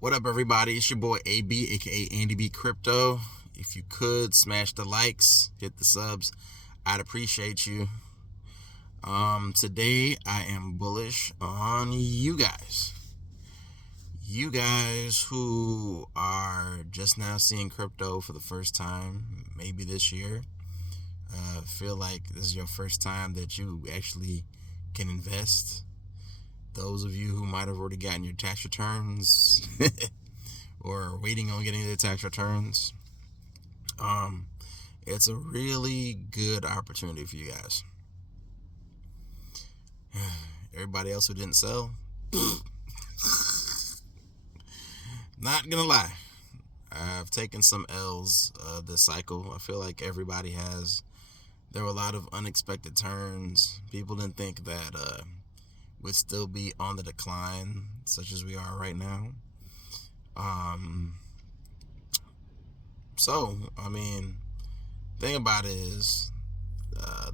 What up, everybody? It's your boy AB, aka Andy B Crypto. If you could smash the likes, hit the subs, I'd appreciate you. Today I am bullish on you guys. You guys who are just now seeing crypto for the first time, maybe this year. Feel like this is your first time that you actually can invest. Those of you who might have already gotten your tax returns or waiting on getting their tax returns, it's a really good opportunity for you guys. Everybody else who didn't sell, not gonna lie, I've taken some L's this cycle. I feel like everybody has. There were a lot of unexpected turns. People didn't think that we'd still be on the decline, such as we are right now. Thing about it is,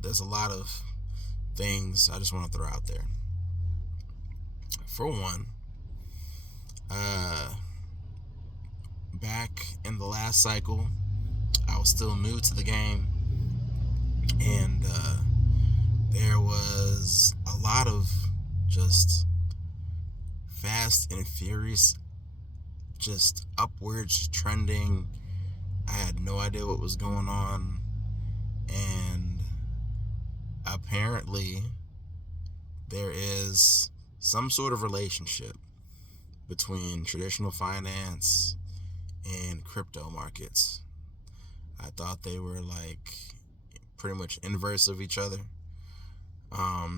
there's a lot of things I just want to throw out there. For one, back in the last cycle, I was still new to the game, and there was a lot of just fast and furious, just upwards trending. I had no idea what was going on, and apparently there is some sort of relationship between traditional finance and crypto markets. I thought they were like pretty much inverse of each other. I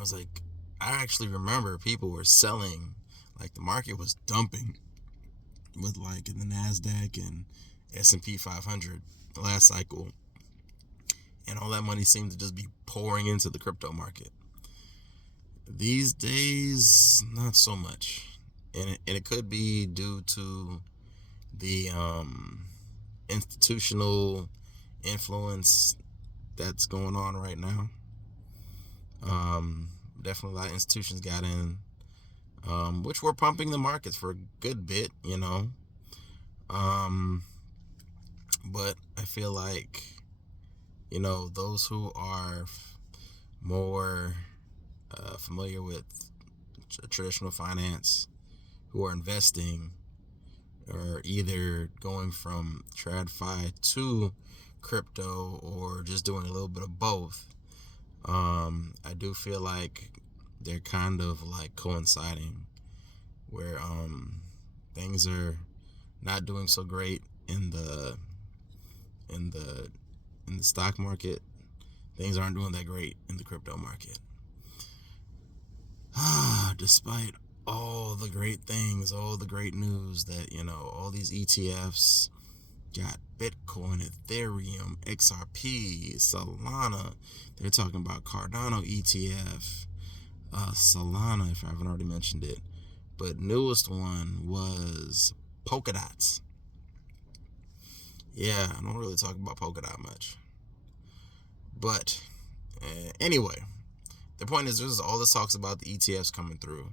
was like, I actually remember people were selling, like the market was dumping with like in the NASDAQ and S&P 500 the last cycle, and all that money seemed to just be pouring into the crypto market. These days, not so much, and it could be due to the institutional influence that's going on right now. Definitely a lot of institutions got in, which were pumping the markets for a good bit, but I feel like, those who are more familiar with traditional finance, who are investing, or either going from TradFi to crypto or just doing a little bit of both, I do feel like they're kind of like coinciding, where things are not doing so great in the stock market. Things aren't doing that great in the crypto market. Despite all the great things, all the great news that, all these ETFs got Bitcoin, Ethereum, XRP, Solana. They're talking about Cardano ETF, Solana, if I haven't already mentioned it. But newest one was Polkadot. Yeah, I don't really talk about Polkadot much. But anyway, the point is, there's all this talks about the ETFs coming through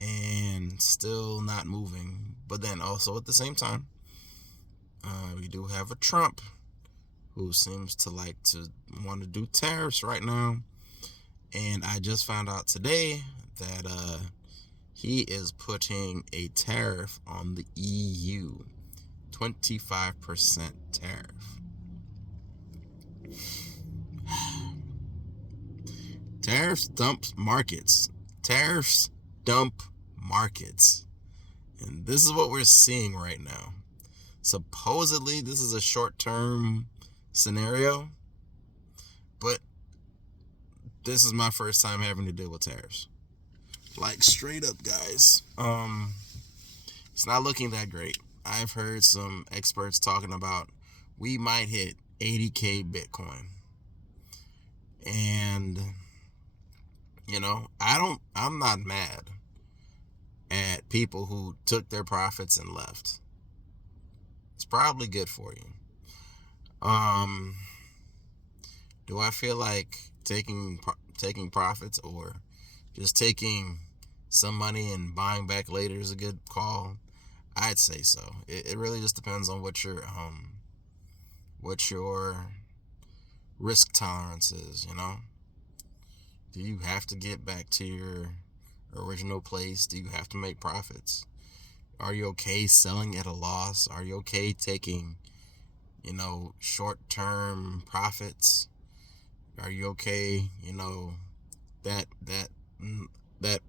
and still not moving. But then also at the same time, we do have a Trump who seems to like to want to do tariffs right now. And I just found out today that he is putting a tariff on the EU, 25% tariff. Tariffs dump markets. Tariffs dump markets. And this is what we're seeing right now. Supposedly, this is a short-term scenario, but this is my first time having to deal with tariffs. Like, straight up, guys. It's not looking that great. I've heard some experts talking about we might hit 80K Bitcoin. And, I'm not mad at people who took their profits and left. It's probably good for you. Do I feel like taking profits or just taking some money and buying back later is a good call? I'd say so. It really just depends on what your risk tolerance is, you know? Do you have to get back to your original place? Do you have to make profits? Are you okay selling at a loss? Are you okay taking, short-term profits? Are you okay, that that that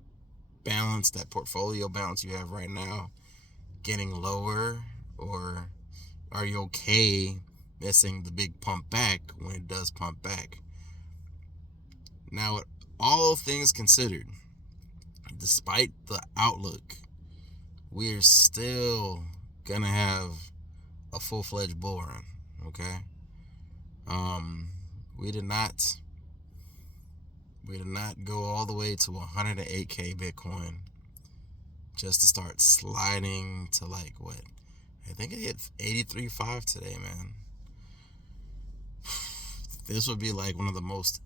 balance, that portfolio balance you have right now getting lower? Or are you okay missing the big pump back when it does pump back? Now, all things considered, despite the outlook, we're still gonna have a full-fledged bull run. Okay. We did not go all the way to 108k Bitcoin just to start sliding to like what? I think it hit 83.5 today, man. This would be like one of the most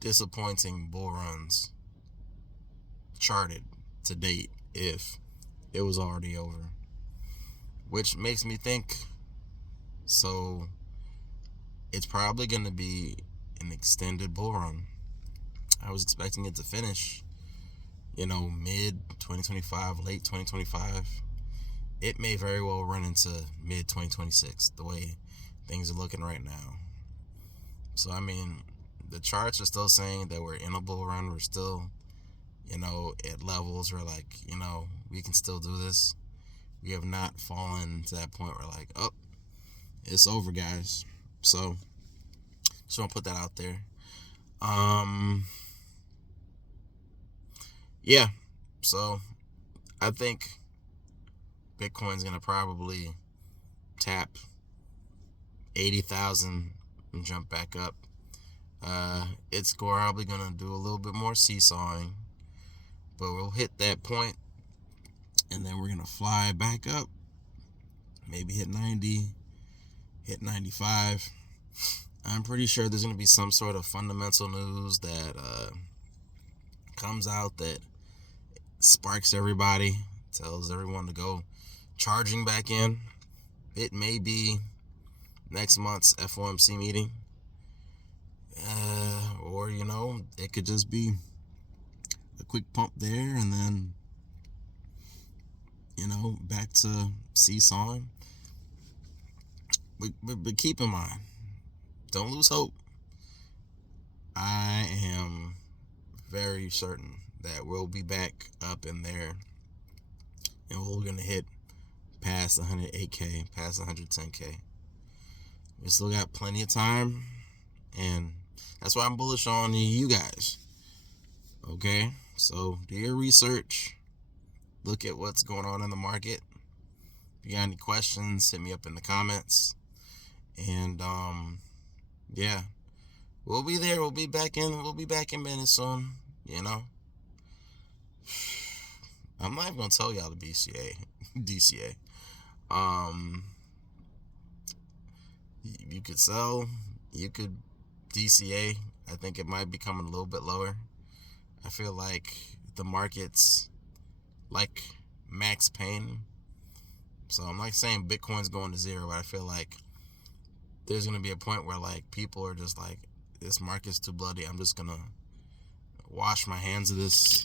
disappointing bull runs charted to date if it was already over. Which makes me think, so it's probably going to be an extended bull run. I was expecting it to finish, mid 2025, late 2025. It may very well run into mid 2026, the way things are looking right now. So, I mean, the charts are still saying that we're in a bull run. We're still, at levels where, like, we can still do this. We have not fallen to that point where, like, oh, it's over, guys. So, just want to put that out there. Yeah. So, I think Bitcoin's going to probably tap 80,000 and jump back up. It's probably going to do a little bit more seesawing, but we'll hit that point and then we're going to fly back up, maybe hit 90, hit 95. I'm pretty sure there's going to be some sort of fundamental news that comes out that sparks everybody, tells everyone to go charging back in. It may be next month's FOMC meeting, or it could just be a quick pump there and then back to seesawing. But keep in mind, don't lose hope. I am very certain that we'll be back up in there and we're going to hit past 108k, past 110k. We still got plenty of time, and that's why I'm bullish on you guys. Okay, so do your research, look at what's going on in the market. If you got any questions, hit me up in the comments. And yeah, we'll be there. We'll be back in business soon. I'm not even gonna tell y'all the DCA. You could sell, you could DCA. I think it might be coming a little bit lower. I feel like the market's like max pain. So I'm not saying Bitcoin's going to zero, but I feel like there's going to be a point where like people are just like, this market's too bloody. I'm just going to wash my hands of this.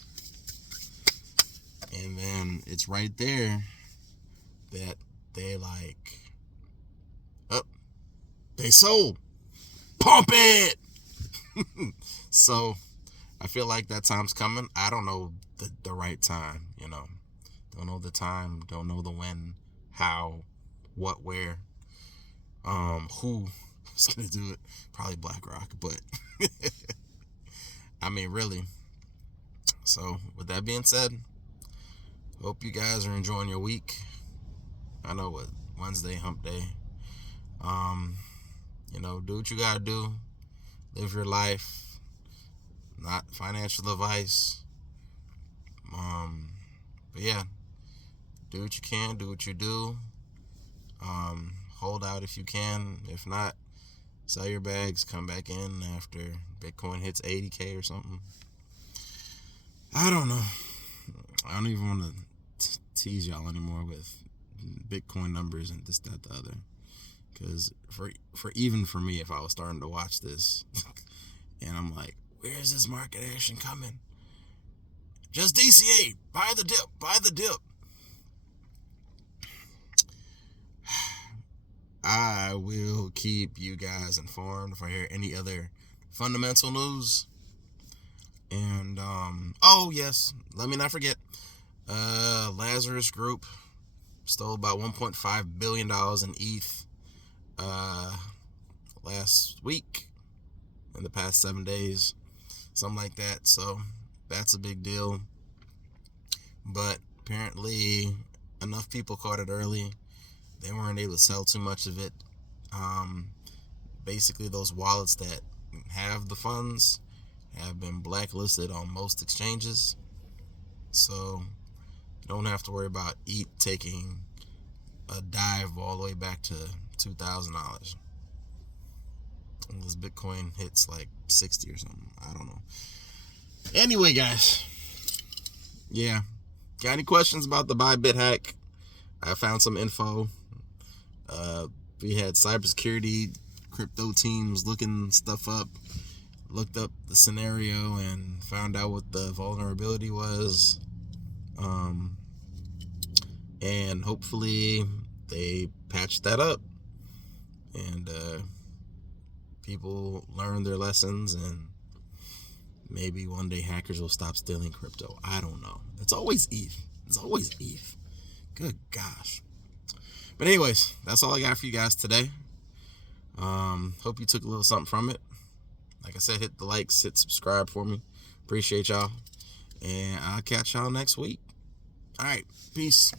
And then it's right there that they like, oh, they sold. Pump it! So I feel like that time's coming. I don't know the right time, Don't know the time, don't know the when, how, what, where, who's gonna do it. Probably BlackRock, but I mean, really. So with that being said, hope you guys are enjoying your week. I know what Wednesday, hump day. Do what you gotta do. Live your life. Not financial advice. But yeah, do what you can, do what you do. Hold out if you can. If not, sell your bags, come back in after Bitcoin hits 80k or something. I don't know. I don't even want to tease y'all anymore with Bitcoin numbers and this, that, the other. Because for me, if I was starting to watch this and I'm like, where's this market action coming? Just DCA, buy the dip. I will keep you guys informed if I hear any other fundamental news. And oh yes, let me not forget, Lazarus Group stole about $1.5 billion in ETH last week, in the past 7 days, something like that. So that's a big deal. But apparently enough people caught it early. They weren't able to sell too much of it. Basically, those wallets that have the funds have been blacklisted on most exchanges. So you don't have to worry about ETH taking a dive all the way back to $2,000. Unless Bitcoin hits like 60 or something. I don't know. Anyway, guys. Yeah. Got any questions about the Bybit hack? I found some info. We had cybersecurity crypto teams looking stuff up, looked up the scenario and found out what the vulnerability was. And hopefully they patched that up and people learn their lessons, and maybe one day hackers will stop stealing crypto. I don't know. It's always ETH. Good gosh. But anyways, that's all I got for you guys today. Hope you took a little something from it. Like I said, hit the likes, hit subscribe for me. Appreciate y'all. And I'll catch y'all next week. All right. Peace.